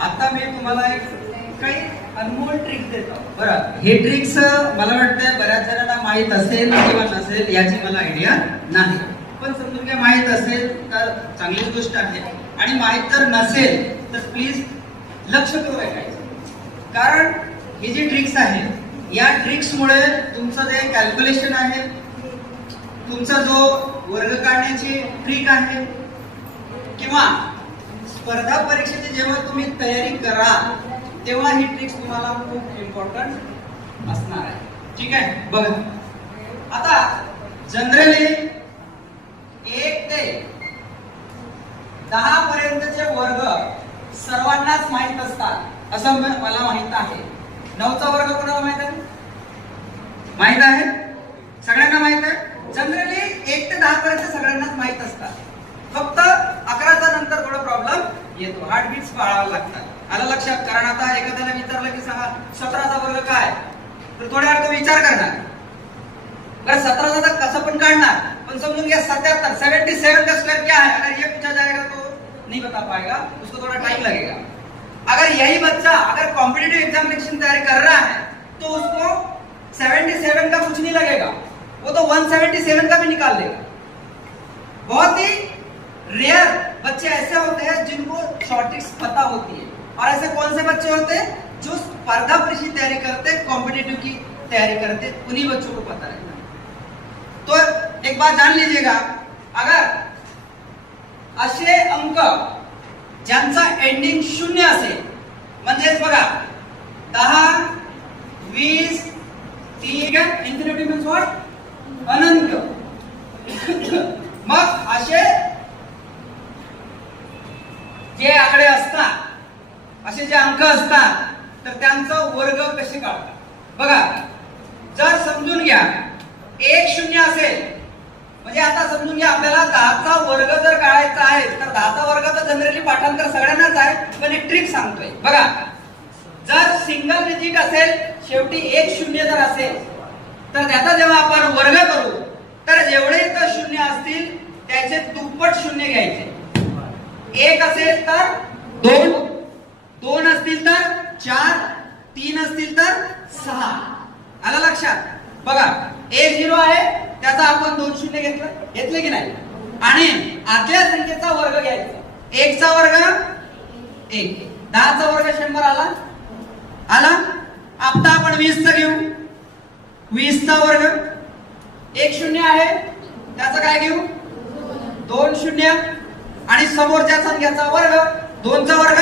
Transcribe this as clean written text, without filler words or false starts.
आता मी तुम्हाला एक काही अनमोल ट्रिक देतो. बरं, हे ट्रिक्स मला वाटतं बऱ्याच जणांना माहित असेल किंवा नसेल याची मला आयडिया नाही, पण समजून घ्या, माहित असेल तर चांगलीच गोष्ट आहे, आणि माहित जर नसेल तर प्लीज लक्ष करून ऐकायचं. कारण ही जी ट्रिक्स आहे, या ट्रिक्समुळे तुमचं जे कॅल्क्युलेशन आहे, तुमचा जो वर्ग काढण्याची ट्रिक आहे, किंवा स्पर्धा परीक्षेची जेव्हा तुम्ही तयारी करा तेव्हा ही ट्रिक्स तुम्हाला खूप इम्पॉर्टंट असणार आहे. ठीक आहे, बघा आता जनरली 1 ते 10 पर्यंतचे वर्ग सर्वांनाच माहित असतात असं मला माहित आहे. 9चा वर्ग कोणाला माहित आहे? माहित आहे? सगळ्यांना माहित आहे. जनरली 1 ते 10 पर्यंत सगळ्यांनाच माहित असतात. फक्त 11चा नंतर थोडा प्रॉब्लेम येतो, हार्टबीट्स पाळावं लागतात. आलं लक्षात? कारण आता एखाद्याला विचारलं की सांगा 17चा वर्ग काय, तर थोड्या वेळ तो विचार करणार. बरं, 17चा कसं पण काढणार, पण समझून गया 77 का स्क्वायर क्या है, अगर ये पूछा जाएगा तो नहीं बता पाएगा, उसको थोड़ा टाइम लगेगा. अगर यही बच्चा अगर कॉम्पिटिटिव एग्जामिनेशन तैयारी कर रहा है तो उसको 77 का कुछ नहीं लगेगा, वो तो 177 का भी निकाल लेगा. बहुत ही रेयर बच्चे ऐसे होते हैं जिनको शॉर्ट ट्रिक्स पता होती है, और ऐसे कौन से बच्चे होते हैं जो स्पर्धा परीक्षा की तैयारी करते, कॉम्पिटिटिव की तैयारी करते, उन्हीं बच्चों को पता रहता है. तो एक बात जान लीजिएगा, अगर असे अंक ज्यांचा एंडिंग 0 असेल, म्हणजेच बघा 10, 20, 30, इन्फिनिटी मीन्स व्हॉट, अनंत. मग असे जे आकडे असतात, असे जे अंक असतात, तर त्यांचा वर्ग कसे काढतात बघा. जर समजून घ्या 1 0 असेल, म्हणजे आता समजून घ्या आपल्याला 10चा वर्ग जर काढायचा आहे, तर 10चा वर्ग तर जनरली पाठांतर सगळ्यांनाच आहे, पण एक ट्रिक सांगतोय बघा. जर सिंगल डिजिट असेल, शेवटी 1 0 जर असेल, तर त्याचा जेव्हा आपण वर्ग करू तर जेवढे इथं 0 असतील त्याचे दुप्पट 0 घ्यायचे. 1 असेल तर 2, 2 असतील तर 4, 3 असतील तर 6. आलं लक्षात? बघा 1 0 आहे, त्याचा आपण 2 0 घेतले की नाही, आणि आतल्या संख्येचा वर्ग घ्यायचा. 1 चा वर्ग 1, 10चा वर्ग 100 आला. आता आपण 20 चा घेऊ. 20 चा वर्ग 1 0 आहे, त्याचं काय घेऊ? 2 0, आणि समोरच्या संख्येचा वर्ग 2 चा वर्ग